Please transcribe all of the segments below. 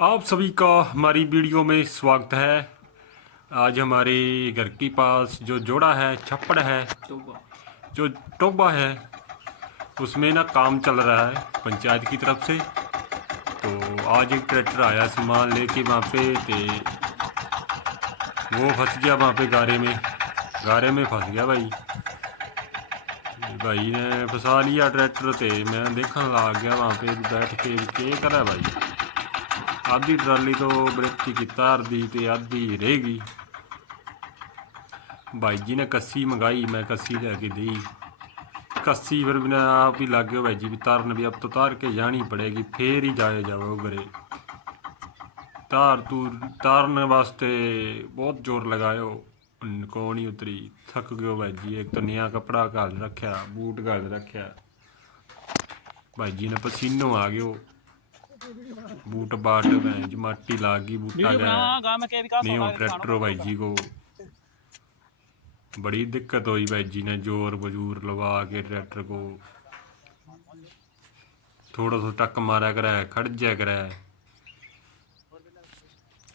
आप सभी का हमारी वीडियो में स्वागत है आज हमारी घर के पास जो जोड़ा है छप्पड़ है जो टोबा है उसमें ना काम चल रहा है पंचायत की तरफ से तो आज एक ट्रैक्टर आया सामान लेके वहाँ पे ते वो फंस गया वहाँ पे गारे में गारे में फंस गया भाई भाई ने फसा लिया ट्रैक्टर ਤੇ मैं ਦੇਖਣ ਲੱਗ गया ਵਾਂ ਪੇ ਬੈਠ के ਕੀ ਕਰਾਂ ਭਾਈ ਆਧੀ ਟਰਾਲੀ ਤੋਂ ਬ੍ਰੇਕੀ ਕੀਤਾ ਅਰਦੀ ਤੇ ਆਧੀ ਰਹਿ ਗਈ ਬਾਈ ਜੀ ਨੇ ਕੱਸੀ ਮੰਗਾਈ ਮੈਂ ਕੱਸੀ ਲੈ ਕੇ ਦੇਈ ਕੱਸੀ ਫਿਰ ਬਿਨਾ ਆਪ ਹੀ ਲੱਗ ਗਿਆ ਬਾਈ ਜੀ ਵੀ ਤਾਰਨ ਵੀ ਅਬ ਤੋ ਤਾਰ ਕੇ ਜਾਣੀ ਪੜੇਗੀ ਫੇਰ ਹੀ ਜਾਏ ਜਾਵੋ ਘਰੇ ਤਾਰ ਤੂ ਤਾਰਨ ਵਾਸਤੇ ਬਹੁਤ ਜ਼ੋਰ ਲਗਾਇਓ ਕੋ ਨਹੀਂ ਉਤਰੀ ਥੱਕ ਗਿਓ ਬਾਈ ਜੀ ਇੱਕ ਤਾਂ ਨਿਆ ਕਪੜਾ ਘਾਲ ਰੱਖਿਆ ਬੂਟ ਘਾਲ ਰੱਖਿਆ ਬਾਈ ਜੀ ਨੇ ਪਸੀਨੋ ਆ ਗਿਓ ਬੂਟ ਬਾਟ ਮੈਂ ਜਮਾਟੀ ਲਾ ਗਈ ਬੂਟਾ ਦਾ ਨਹੀਂ ਨਾ ਮੈਂ ਕੇ ਵੀ ਕਾਸ ਹੋ ਗਿਆ ਟਰੈਕਟਰ ਬਾਈ ਜੀ ਕੋ ਬੜੀ ਦਿੱਕਤ ਹੋਈ ਬਾਈ ਜੀ ਨੇ ਜੋਰ ਬਜੂਰ ਲਵਾ ਕੇ ਟਰੈਕਟਰ ਕੋ ਥੋੜਾ ਥੋੜਾ ਟੱਕ ਮਾਰਿਆ ਕਰੈ ਖੜ ਜਿਆ ਕਰੈ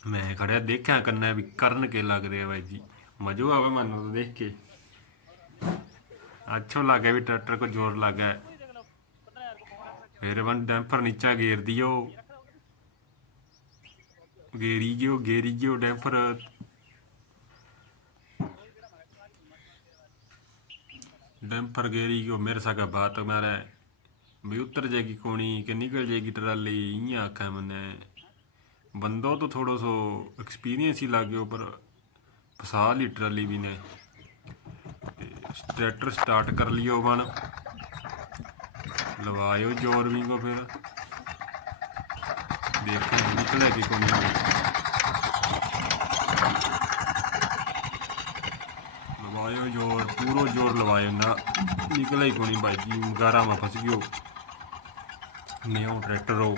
ਮੈਂ ਖੜਿਆ ਦੇਖਿਆ ਕੰਨੇ ਵੀ ਕਰਨ ਕੇ ਲੱਗਦੇ ਆ ਬਾਈ ਜੀ ਮਜੂ ਆਵੇ ਮਨ ਨੂੰ ਦੇਖ ਕੇ ਅੱਛਾ ਲੱਗਿਆ ਵੀ ਟਰੈਕਟਰ ਕੋ ਜੋਰ ਲੱਗਾ ਫਿਰ ਵਨ ਡੈਂਪਰ ਨੀਚਾ ਗੇਰ ਦਿਓ ਗੇਰੀ ਗਿਓ ਗੇਰੀ ਗਿਓ ਡੈਂਪਰ ਡੈਂਪਰ ਗੇਰੀ ਗਿਓ ਮੇਰੇ ਸਾਗਾ ਬਾਤ ਮਾਰੇ ਵੀ ਉੱਤਰ ਜਾਏਗੀ ਕੋਣੀ ਕਿ ਨਿਕਲ ਜੇਗੀ ਟਰਾਲੀ ਇੰਆ ਆਖਾਂ ਮਨੇ ਬੰਦੋ ਤੋਂ ਥੋੜੋ ਸੋ ਐਕਸਪੀਰੀਅੰਸ ਹੀ ਲੱਗਿਓ ਪਰ ਫਸਾ ਲਿਟਰਲੀ ਵੀ ਨੇ ਸਟ੍ਰੈਟਰ ਸਟਾਰਟ ਕਰ ਲਿਓ ਬਣ ਲਵਾਇਓ ਜੋਰ ਵੀ ਵਿੰਗੋ ਫਿਰ ਦੇਖੇ ਨਿਕਲੇ ਕਿ ਕੋਈ ਨਹੀਂ ਲਵਾਇਓ ਜੋਰ ਪੂਰਾ ਜੋਰ ਲਵਾਇਓ ਨਾ ਨਿਕਲੇ ਕੋਈ ਨਹੀਂ ਭਾਈ ਜੀ ਮਗਾਰਾ ਮਾ ਫਸ ਗਿਓ ਨਿਓ ਟਰੈਕਟਰ ਹੋ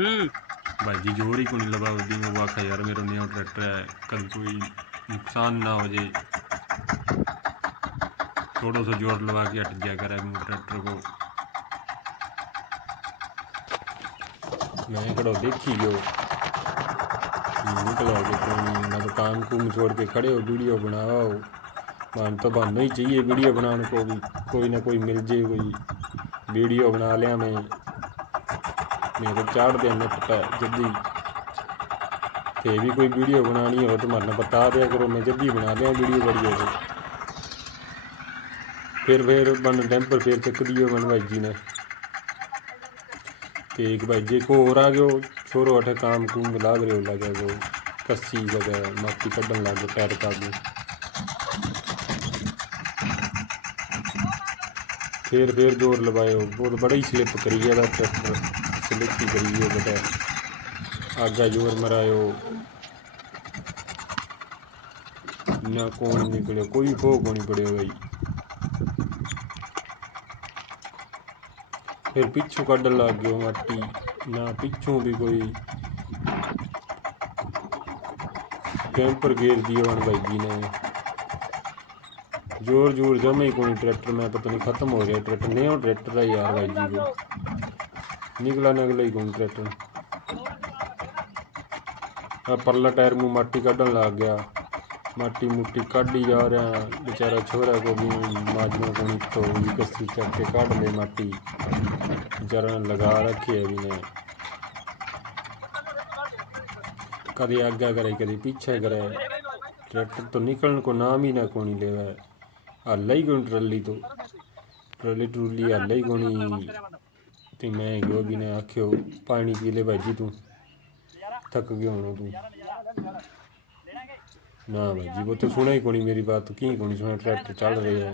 ਹੂੰ ਜੀ ਜੋਰ ਹੀ ਕੋ ਨਹੀਂ ਲਵਾਉ ਦੀ ਮੈਂ ਵਾਖਾ ਯਾਰ ਮੇਰਾ ਨਿਓ ਟਰੈਕਟਰ ਹੈ ਕੱਲ ਕੋਈ ਨੁਕਸਾਨ ਨਾ ਹੋ ਜੇ ਥੋੜਾ ਸੋ ਜੋਰ ਲਵਾ ਕੇ ਹਟ ਗਿਆ ਕਰੇ ਮੋਟਰ ਟਰੈਕਟਰ ਕੋ ਮੈਂ ਕਿਹੜਾ ਦੇਖੀ ਖੜੋ ਦੇਖੀਓ ਨਿਕਲੋ ਕਿ ਕੋਈ ਨਾ ਕੰਮ ਕੋ ਮਿਛੋੜ ਕੇ ਖੜੇ ਹੋ ਵੀਡੀਓ ਬਣਾਓ ਮਨ ਤਾਂ ਬੰਨ ਨਹੀਂ ਚਾਹੀਏ ਵੀਡੀਓ ਬਣਾਉਣ ਕੋ ਵੀ ਕੋਈ ਨਾ ਕੋਈ ਮਿਲ ਜੇ ਕੋਈ ਵੀਡੀਓ ਬਣਾ ਲਿਆ ਮੈਂ ਮੇਰੇ ਚਾੜ ਦੇ ਨੇ ਪਤਾ ਜਿੱਦੀ ਤੇ ਵੀ ਕੋਈ ਵੀਡੀਓ ਬਣਾਣੀ ਹੋ ਤਾਂ ਮਨ ਪਤਾ ਦਿਆ ਕਰੋ ਮੈਂ ਜਿੱਦੀ ਬਣਾ ਲਿਆ ਵੀਡੀਓ ਬੜੀ ਹੋ ਫਿਰ ਫਿਰ ਬੰਨ ਟੈਂਪਰ ਫਿਰ ਚੱਕਦੀ ਹੋ ਮਨ ਜੀ ਨੇ एक भाई जे को और आ गयो छोरो अठे काम कूम लाग रहे हो लगे वो कस्सी जगह माटी कढ़न लग गए पैर का गए फिर फिर जोर लगायो बहुत बड़ा ही स्लिप करी गया ट्रैक्टर स्लिप ही करी गया बेटा आगे जोर मरायो ना कौन निकले कोई भोग नहीं पड़े भाई ਫਿਰ ਪਿੱਛੋਂ ਕੱਢਣ ਲੱਗ ਗਿਓ ਮਾਟੀ ਨਾ ਪਿੱਛੋਂ ਵੀ ਕੋਈ ਕੈਂਪਰ ਗੇਰ ਦੀ ਵਣ ਬਾਈ ਜੀ ਨੇ ਜੋਰ ਜੋਰ ਜਮੇ ਹੀ ਕੋਈ ਟਰੈਕਟਰ ਮੈਂ ਪਤਾ ਨਹੀਂ ਖਤਮ ਹੋ ਗਿਆ ਟਰੈਕਟਰ ਨਹੀਂ ਉਹ ਟਰੈਕਟਰ ਦਾ ਯਾਰ ਬਾਈ ਜੀ ਕੋ ਨਿਕਲਾ ਨਗਲਾ ਹੀ ਕੋਈ ਟਰੈਕਟਰ ਪਰਲਾ ਟਾਇਰ ਨੂੰ ਮਾਟੀ ਕੱਢਣ ਲੱਗ ਗਿਆ ਮਾਟੀ ਮੁੱਟੀ ਕੱਢੀ ਜਾ ਰਿਹਾ ਵਿਚਾਰਾ ਛੋਰਾ ਕੋ ਵੀ ਮਾਜਮਾ ਕੋ ਨਹੀਂ ਤੋ ਵੀ ਕਸੀ ਚੱਕ ਕੇ ਕੱਢ ਲੈ ਮਾਟੀ ਜਰਨ ਲਗਾ ਰੱਖੀ ਹੈ ਵੀ ਨੇ ਕਦੀ ਅੱਗਾ ਕਰੇ ਕਦੇ ਪਿੱਛੇ ਕਰੇ ਟਰੈਕਟਰ ਤੋਂ ਨਿਕਲਣ ਕੋ ਨਾਮ ਹੀ ਨਾ ਕੋਣੀ ਲੈਵੇ ਆ ਲਈ ਗੋਣ ਟਰਲੀ ਤੋਂ ਟਰਲੀ ਟਰਲੀ ਆ ਲਈ ਗੋਣੀ ਤੇ ਮੈਂ ਗੋਬੀ ਨੇ ਆਖਿਓ ਪਾਣੀ ਪੀ ਲੈ ਭਾਜੀ ਤੂੰ ਥੱਕ ਗਿਆ ਹੁਣ ਤੂੰ ਨਾ ਨਾ ਜੀ ਉਹ ਤੇ ਹੀ ਕੋਣੀ ਮੇਰੀ ਬਾਤ ਕੀ ਕੋਣੀ ਸੁਣਾ ਟਰੈਕਟਰ ਚੱਲ ਰਿਹਾ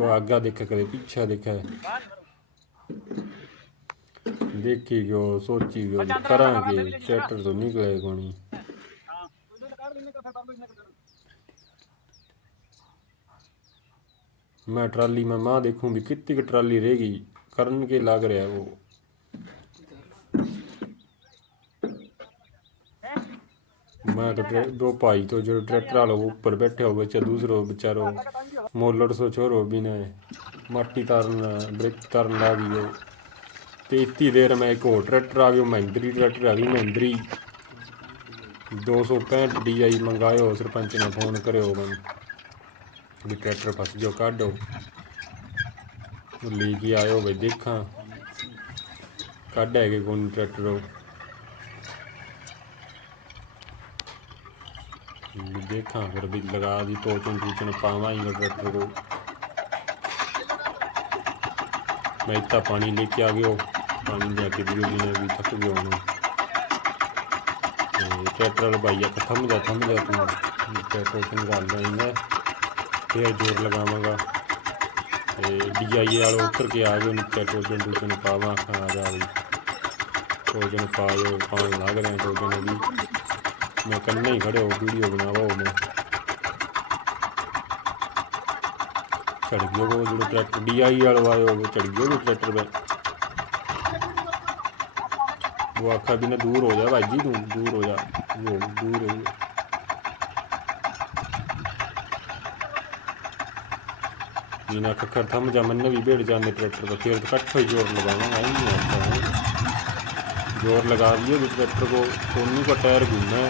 ਉਹ ਅੱਗਾ ਦੇਖਿਆ ਕਦੇ ਪਿੱਛਾ ਦੇਖਾ ਦੇਖੀ ਗਿਓ ਸੋਚੀ ਗਿਓ ਕਰਾਂਗੇ ਟਰੈਕਟਰ ਤੋਂ ਨਹੀਂ ਗਏ ਕੋਣੀ ਮੈਂ ਟਰਾਲੀ ਮੈਂ ਮਾਂ ਦੇਖੂੰ ਵੀ ਕਿੰਨੀ ਕਿ ਟਰਾਲੀ ਰਹਿ ਗਈ ਕਰਨ ਕੇ ਲੱਗ ਰਿਹਾ ਉਹ ਮੈਂ ਤਾਂ ਦੋ ਭਾਈ ਤੋਂ ਜਿਹੜਾ ਟਰੈਕਟਰ ਵਾਲਾ ਉੱਪਰ ਬੈਠੇ ਹੋਵੇ ਚਾ ਦੂਸਰੋ ਵਿਚਾਰੋ ਮੋਲੜ ਸੋ ਛੋਰੋ ਵੀ ਨੇ ਮਾਟੀ ਤਰਨ ਬ੍ਰਿਕ ਤਰਨ ਲਾ ਦਿਓ ਤੇ ਇਤੀ ਦੇਰ ਮੈਂ ਇੱਕ ਹੋਰ ਟਰੈਕਟਰ ਆ ਗਿਆ ਮਹਿੰਦਰੀ ਟਰੈਕਟਰ ਆ ਗਿਆ ਮਹਿੰਦਰੀ 265 ਡੀਆਈ ਮੰਗਾਇਓ ਸਰਪੰਚ ਨੇ ਫੋਨ ਕਰਿਓ ਮੈਂ ਵੀ ਟਰੈਕਟਰ ਫਸ ਜੋ ਕਾਢੋ ਉਹ ਕੇ ਆਇਓ ਵੇ ਦੇਖਾਂ ਕੱਢ ਹੈਗੇ ਕੋਈ ਟਰੈਕਟਰ ਵੀ ਦੇਖਾਂ ਫਿਰ ਵੀ ਲਗਾ ਦੀ ਟੋਚਨ ਟੂਚਨ ਪਾਵਾਂ ਹੀ ਟਰੈਕਟਰ ਕੋ ਮੈਂ ਇੱਤਾ ਪਾਣੀ ਲੈ ਕੇ ਆ ਗਿਆ ਪਾਣੀ ਲੈ ਕੇ ਜੀ ਨੇ ਵੀ ਤੱਕ ਗਿਆ ਤੇ ਟਰੈਕਟਰ ਭਾਈਆ ਖਤਮ ਜਾ ਥੰਮ ਜਾ ਤੂੰ ਤੇ ਟੋਚਨ ਕਰ ਲੈਂਦਾ ਤੇ ਜੋਰ ਲਗਾਵਾਂਗਾ ਤੇ ਡੀਆਈਏ ਵਾਲਾ ਉੱਤਰ ਕੇ ਆ ਗਿਓ ਨੀਚੇ ਟੋਚਨ ਟੂਚਨ ਪਾਵਾਂ ਆ ਜਾ ਵੀ ਟੋਚਨ ਪਾਇਓ ਪਾਣੀ ਲੱਗ ਰਿਹਾ ਟੋਚਨ ਵੀ ਮੈਂ ਕੰਨ ਹੀ ਖੜਿਓ ਵੀਡੀਓ ਬਣਾਵਾ ਉਹ ਮੈਂ ਚੜ ਗਿਆ ਉਹ ਜਿਹੜਾ ਟਰੈਕਟਰ ਡੀਆਈ ਵਾਲਾ ਆਇਆ ਉਹ ਚੜ ਗਿਆ ਉਹ ਟਰੈਕਟਰ ਵੇ ਉਹ ਆਖਾ ਵੀ ਨਾ ਦੂਰ ਹੋ ਜਾ ਭਾਜੀ ਤੂੰ ਦੂਰ ਹੋ ਜਾ ਉਹ ਦੂਰ ਹੋ ਜਾ ਜਿਨਾ ਕੱਕਰ ਥਮ ਜਾ ਮੰਨ ਵੀ ਬੇੜ ਜਾਂਦੇ ਟਰੈਕਟਰ ਦਾ ਫੇਰ ਕੱਟ ਹੋਈ ਜੋਰ ਲਗਾਉਣਾ ਨਹੀਂ ਆਉਂਦਾ ਜੋਰ ਲਗਾ ਲਿਓ ਟਰੈਕਟਰ ਕੋ ਕੋਈ ਨਹੀਂ ਕੋ ਟਾਇਰ ਘੁੰਮਣਾ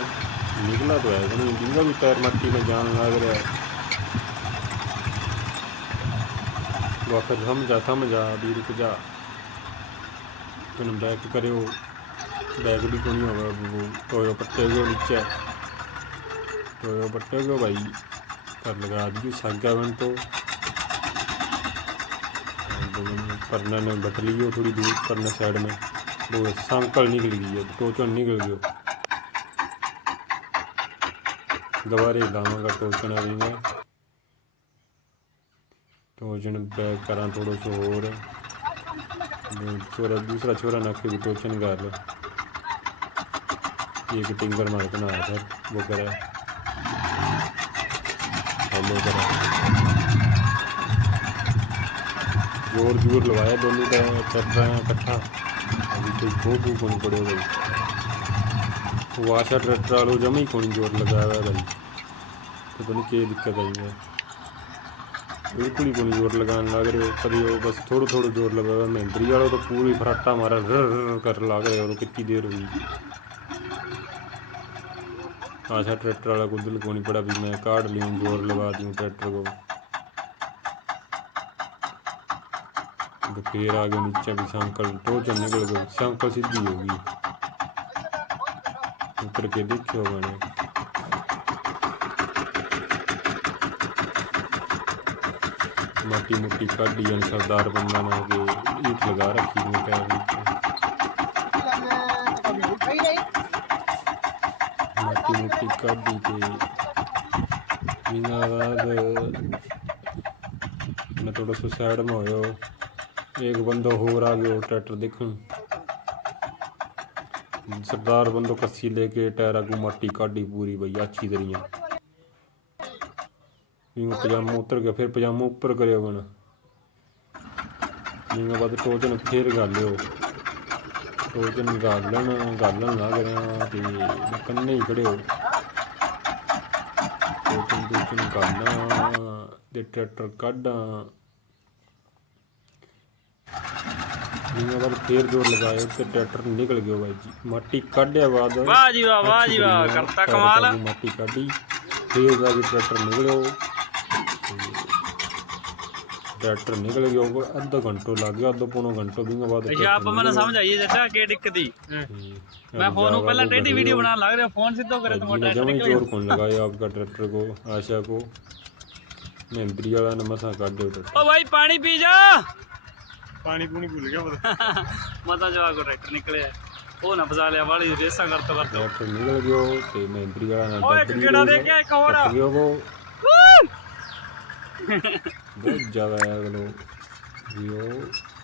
ਨਿਕਲਾ ਤੋਂ ਆਇਆ ਸਾਨੂੰ ਜਿੰਦਾ ਵੀ ਪੈਰ ਮੱਤੀ ਮੈਂ ਜਾਣ ਲੱਗ ਰਿਹਾ ਵਾਪਸ ਹਮ ਜਾ ਥਮ ਜਾ ਵੀ ਰੁਕ ਜਾ ਤੈਨੂੰ ਬੈਕ ਕਰਿਓ ਬੈਕ ਵੀ ਕੋਈ ਨਹੀਂ ਹੋਗਾ ਉਹ ਟੋਇਓ ਪੱਟੇ ਦੇ ਵਿੱਚ ਹੈ ਟੋਇਓ ਪੱਟੇ ਦੇ ਭਾਈ ਕਰ ਲਗਾ ਦੀ ਸਾਗਾ ਬਣ ਤੋਂ ਪਰਨਾ ਨੇ ਬਟਲੀ ਥੋੜੀ ਦੂਰ ਕਰਨਾ ਸਾਈਡ ਮੇ ਉਹ ਸੰਕਲ ਨਿਕਲ ਗਈ ਉਹ ਟੋਚੋ ਨਿਕਲ ਗਿਓ ਦੁਬਾਰੇ ਲਾਵਾਂਗਾ ਟੋਚਨ ਵੀ ਮੈਂ ਟੋਚਨ ਬੈਕ ਕਰਾਂ ਥੋੜਾ ਜਿਹਾ ਹੋਰ ਚੋਰਾ ਦੂਸਰਾ ਚੋਰਾ ਨਾ ਕੇ ਟੋਚਨ ਕਰ ਲੈ ਇੱਕ ਟਿੰਗਰ ਮਾਰ ਕੇ ਨਾ ਆ ਜਾ ਉਹ ਕਰੇ ਹਲੋ ਕਰੇ ਜੋਰ ਜੋਰ ਲਵਾਇਆ ਦੋਨੋਂ ਦਾ ਚੱਲ ਰਹਾ ਇਕੱਠਾ ਅਭੀ ਕੋਈ ਕੋਈ ਕੋਈ ਕੋਈ ਕੋਈ ਵਾਸ਼ਰ ਟਰੈਕਟਰ ਵਾਲੋ ਜਮਾ ਹੀ ਕੋਈ ਜੋਰ ਲਗਾਇਆ ਹੋਇਆ ਬਈ ਤੇ ਬਣੀ ਕੀ ਦਿੱਕਤ ਆਈ ਹੈ ਬਿਲਕੁਲ ਹੀ ਕੋਈ ਜੋਰ ਲਗਾਉਣ ਲੱਗ ਰਿਹਾ ਕਦੀ ਉਹ ਬਸ ਥੋੜਾ ਥੋੜਾ ਜੋਰ ਲਗਾਵਾ ਮਹਿੰਦਰੀ ਵਾਲੋ ਤਾਂ ਪੂਰੀ ਫਰਾਟਾ ਮਾਰਾ ਕਰ ਲੱਗ ਰਿਹਾ ਉਹਨੂੰ ਕਿੰਨੀ ਦੇਰ ਹੋਈ ਆਸ਼ਾ ਟਰੈਕਟਰ ਵਾਲਾ ਗੁੱਦਲ ਕੋਣੀ ਪੜਾ ਵੀ ਮੈਂ ਕਾਰਡ ਲਈ ਜੋਰ ਲਗਾ ਦਿਉਂ ਟਰੈਕਟਰ ਕੋ ਬਕੀਰ ਆ ਗਿਆ ਨੀਚੇ ਵੀ ਸੰਕਲ ਟੋਚ ਨਿਕਲ ਗਿਆ ਸੰਕਲ ਸਿੱਧੀ ਹੋ ਗਈ ਉਤਰ ਕੇ ਦੇਖਿਓ ਬਣੇ ਮਾਟੀ ਮੁੱਟੀ ਕੱਢੀ ਜਨ ਸਰਦਾਰ ਬੰਦਾ ਨਾ ਕੇ ਇੱਕ ਲਗਾ ਰੱਖੀ ਨੇ ਪੈਰ ਵਿੱਚ ਕੰਨ ਕੰਨ ਉੱਠਈ ਨਹੀਂ ਮਾਟੀ ਮੁੱਟੀ ਕੱਢੀ ਤੇ ਮਿੰਗਾ ਰਾਦ ਮੈਂ ਥੋੜਾ ਸੁਸਾਈਡ ਮ ਇੱਕ ਬੰਦਾ ਹੋਰ ਆ ਗਿਆ ਟਰੈਕਟਰ ਦੇਖਣ ਸਰਦਾਰ ਬੰਦੋ ਕੱਸੀ ਲੈ ਕੇ ਟਾਇਰਾ ਨੂੰ ਮੱਟੀ ਕਾਢੀ ਪੂਰੀ ਬਈ ਆਛੀ ਦਰੀਆਂ ਇਹੋ ਪਜਾਮੋ ਉਤਰ ਗਿਆ ਫਿਰ ਪਜਾਮੋ ਉੱਪਰ ਕਰਿਆ ਬਣ ਨਹੀਂ ਬਾਦ ਟੋਚਨ ਫੇਰ ਗਾਲਿਓ ਟੋਚਨ ਗਾਲਣ ਗਾਲਣ ਨਾ ਕਰਿਆ ਤੇ ਕੰਨੇ ਖੜਿਓ ਹੋ ਟੋਚਨ ਟੋਚਨ ਗਾਲਣ ਦੇ ਟਰੈਕਟਰ ਕੱਢਾਂ ਜਿੰਨਾ ਬਾਅਦ ਫੇਰ ਜੋਰ ਲਗਾਇਆ ਤੇ ਟਰੈਕਟਰ ਨਿਕਲ ਗਿਆ ਬਾਈ ਜੀ ਮਾਟੀ ਕੱਢਿਆ ਬਾਦ ਵਾਹ ਜੀ ਵਾਹ ਵਾਹ ਜੀ ਵਾਹ ਕਰਤਾ ਕਮਾਲ ਮਾਟੀ ਕੱਢੀ ਫੇਰ ਜਾ ਕੇ ਟਰੈਕਟਰ ਨਿਕਲਿਓ ਟਰੈਕਟਰ ਨਿਕਲ ਗਿਆ ਉਹ ਅੱਧਾ ਘੰਟਾ ਲੱਗ ਗਿਆ ਅੱਧਾ ਪੂਣਾ ਘੰਟਾ ਵੀ ਬਾਅਦ ਅੱਛਾ ਆਪ ਮੈਨੂੰ ਸਮਝ ਆਈ ਚਾਚਾ ਕਿ ਦੀ ਮੈਂ ਫੋਨ ਨੂੰ ਪਹਿਲਾਂ ਟੇਢੀ ਵੀਡੀਓ ਬਣਾਉਣ ਲੱਗ ਰਿਹਾ ਫੋਨ ਸਿੱਧੋ ਕਰੇ ਤੁਹਾਡਾ ਜਮੇ ਜ਼ੋਰ ਕੋਣ ਲਗਾਇਆ ਆਪਕਾ ਟਰੈਕਟਰ ਕੋ ਆਸ਼ਾ ਕੋ ਮਹਿੰਦਰੀ ਵਾਲਾ ਨਮਸਾ ਕੱਢ ਦਿਓ ਟਰੈਕਟਰ ਓ ਭਾਈ ਪਾਣੀ ਪੀ ਜਾ ਪਾਣੀ ਪੂਣੀ ਭੁੱਲ ਗਿਆ ਪਤਾ ਮਤਾ ਜਵਾ ਕੋ ਟਰੈਕਟਰ ਨਿਕਲਿਆ ਉਹ ਨਾ ਬਜਾ ਲਿਆ ਵਾਲੀ ਰੇਸਾਂ ਕਰਤ ਕਰਤ ਟਰੈਕਟਰ ਨਿਕਲ ਗਿਓ ਤੇ ਮੈਂਟਰੀ ਵਾਲਾ ਨਾਲ ਓਏ ਕਿਹੜਾ ਦੇਖਿਆ ਇੱਕ ਹੋਰ ਗਿਓ ਉਹ ਬਹੁਤ ਜ਼ਿਆਦਾ ਅਗਲੋ ਗਿਓ